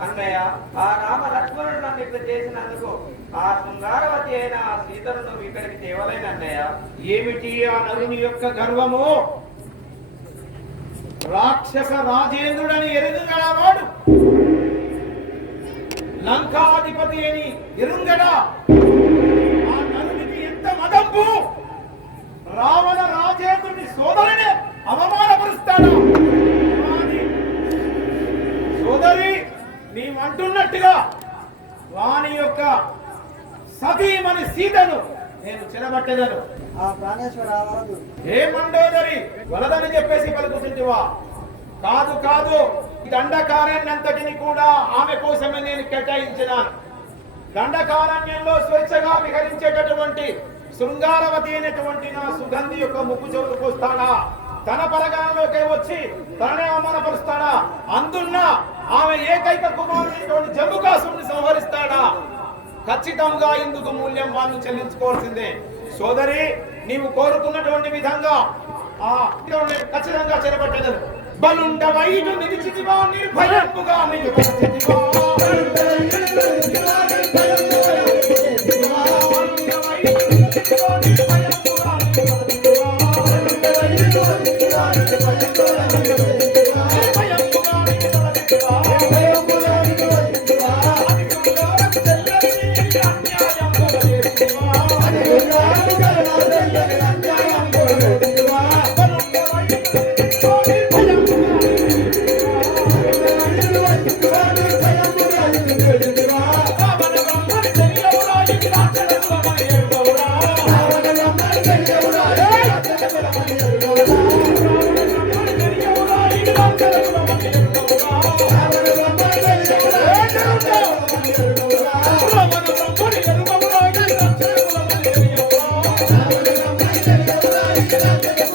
అన్నయ్య ఆ రామ లక్ష్మణుడు నన్ను ఇక్కడ చేసినందుకు ఆ శృంగారవతి అయిన ఆ సీతను నువ్వు ఇక్కడికి తేవలేను అన్నయ్య. ఏమిటి ఆ నరుని యొక్క గర్వము? రాక్షస రాజేంద్రుడని ఎరుగడా వాడు. లంకాధిపతి అని ఎరుంగడా నీవంటున్నట్టుగా వాని యొక్క సతీమణి సీతను నేను చెరబట్టెదను ఆ ప్రాణేశ్వర ఏ మండోదరి వలదని చెప్పేసి పలుకుతుంటివా కాదు కాదు దండకారణ్యంతటిని కూడా ఆమె కోసమే నేను కేటాయించినాను దండకారణ్యంలో స్వేచ్ఛగా విహరించేటటువంటి శృంగారవతి అయినటువంటి నా సుగంధి యొక్క ముక్కు చెవులు కోస్తాడా తన పరగానంలోకి వచ్చి తననే అవమానపరుస్తాడా? అందున్న ఆమె ఏకైక కుమారుని జమ్ముకాసుని సంహరిస్తాడా? ఖచ్చితంగా ఇందుకు మూల్యం వాళ్ళు చెల్లించుకోవాల్సిందే. సోదరి నీవు కోరుకున్నటువంటి విధంగా ఆ ఖచ్చితంగా చెరపట్టగలను బలుండ వైడు నిలిచిదివా నిర్భయముగా నిలిచితివా నిర్భయముగా నిలువచితివా. బలుండ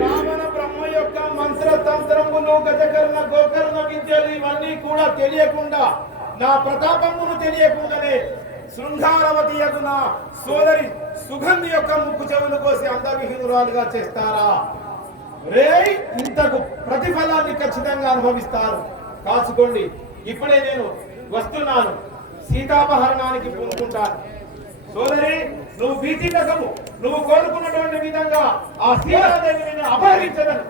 రావణ బ్రహ్మ యొక్క మంత్రతంత్రములు గజకర్ణ గోకర్ణ విద్యలు ఇవన్నీ కూడా తెలియకుండా నా ప్రతాపమును తెలియకుండానే శృంగారవతి యొక్క నా సోదరి సుగంధి యొక్క ముక్కు చెవులు కోసి అందవిహీనురాలుగా చేస్తారా? రే ఇంతకు ప్రతిఫలాన్ని ఖచ్చితంగా అనుభవిస్తారు. కాచుకోండి ఇప్పుడే నేను వస్తున్నాను. సీతాపహరణానికి పూనుకుంటారు. సోదరి నువ్వు భీతికము నువ్వు కోరుకున్నటువంటి విధంగా ఆ సీతాదేవి అపహరించదను